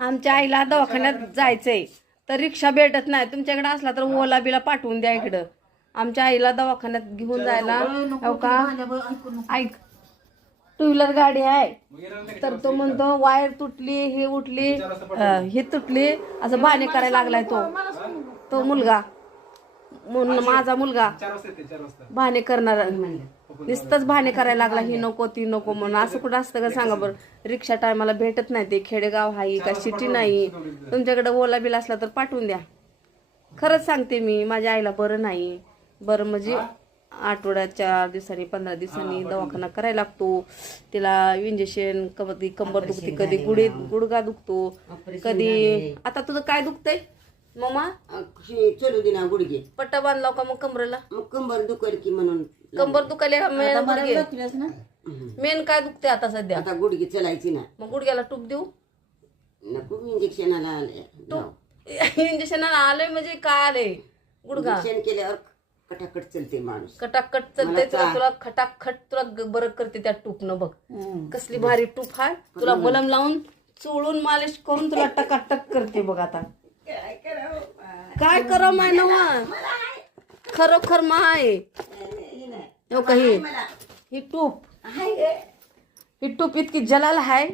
आमच्या आईला दवाखान्यात जायचंय तर रिक्षा भेटत नाही. तुमच्याकडे असला तर ओला बिला पाठवून द्या इकडं. आमच्या आईला दवाखान्यात घेऊन जायला. हो का, ऐक, टू व्हीलर गाडी आहे तर तो म्हणतो वायर तुटली, हे उठली, हे तुटली, असं बहाणे करायला लागलाय तो मुलगा, माझा मुलगा बहाणे करणार, नुसतंच बहाणे करायला लागला, ही नको ती नको म्हणून. असं कुठं असतं का सांगा बरं. रिक्षा टायमाला भेटत नाही. ते खेडेगाव आहे का सिटी नाही. तुमच्याकडे ओला बिल असला तर पाठवून द्या. खरंच सांगते मी, माझ्या आईला बरं नाही. बरं म्हणजे आठवड्याच्या दिवसांनी 15 दिवसांनी दवाखाना करायला लागतो. तिला इंजेक्शन, कधी कंबर दुखते, कधी गुडघा दुखतो, कधी. आता तुझं काय दुखतंय मम्मा? चलू दे ना गुडघे. पट्टा बांधला का मग कमरेला? मग कंबर दुखल की म्हणून. कंबर दुखायला मेन काय दुखते आता सध्या? आता गुडघे चलायची ना. मग गुडघ्याला टूप देऊ नको, इंजेक्शनाला आले. इंजेक्शनाला आलंय म्हणजे काय आलंय? गुडघा इंजेक्शन केल्यावर कटाकट चलते माणूस. कटाकट चलते. तुला खटाखट तुला बरं करते त्या टूप न. बघ कसली भारी टूप आहे. तुला मलम लावून चोळून मालिश करून तुला टकाटक करते बघ. आता काय करावं माय नवा, खरोखर माय. हो काही ही टूप इतकी जलाल आहे,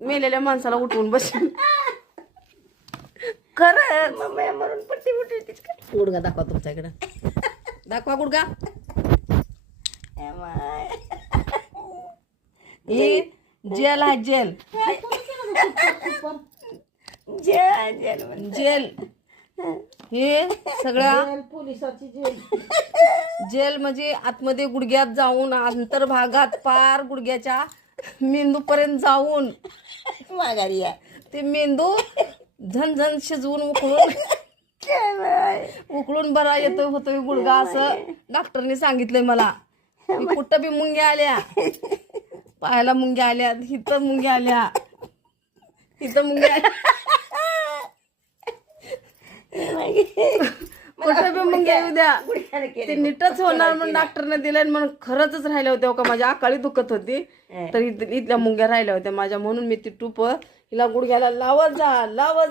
मेलेल्या माणसाला उठवून बसून. खरंच मरून पट्टी बुटी. गुडघा दाखवा तुमच्या इकडं, दाखवा गुडघा. हे जेल आहे, जेल जेल. हे सगळ्या पोलिसाची जेल. जेल म्हणजे आतमध्ये गुडघ्यात जाऊन, अंतर्भागात पार गुडघ्याच्या मेंदू पर्यंत जाऊन माघारी ते मेंदू झणझण शिजवून उकळून बरा येतोय, होतोय गुडघा, असं डॉक्टरने सांगितलंय मला. कुठं बी मुंग्या आल्या, पायाला मुंग्या आल्या, इथं मुंग्या आल्या, इथं मुंग्या आल्या, कुठं बी मुंग्या येऊ द्या, ते नीटच होणार म्हणून डॉक्टरने दिलं. म्हणून खरंच राहिल्या होत्या का, माझ्या आकाळी दुखत होती तर इथल्या मुंग्या राहिल्या होत्या माझ्या. म्हणून मी ती टूप हिला गुडघ्याला लावत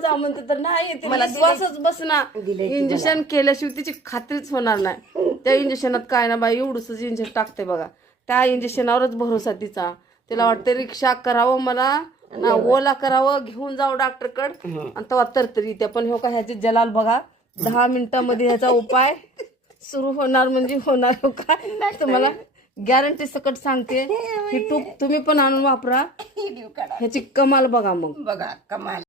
जा म्हणते तर नाही, मला श्वासच बसणार. इंजेक्शन केल्याशिवाय तिची खात्रीच होणार नाही. त्या इंजेक्शनात काय ना बाई, एवढंच इंजेक्शन टाकते बघा. त्या इंजेक्शनावरच भरोसा तिचा. तिला वाटते रिक्षा करावं, मला ना ओला करावं, घेऊन जावं डॉक्टरकडे, आणि तेव्हा तरतरी त्या. पण हो का, ह्याची जलाल बघा, 10 मिनिटांमध्ये ह्याचा उपाय सुरू होणार म्हणजे होणार. हो का, तुम्हाला गॅरंटी सकट सांगते. ही टूप तुम्ही पण आणून वापरा, ह्याची कमाल बघा. मग बघा कमाल.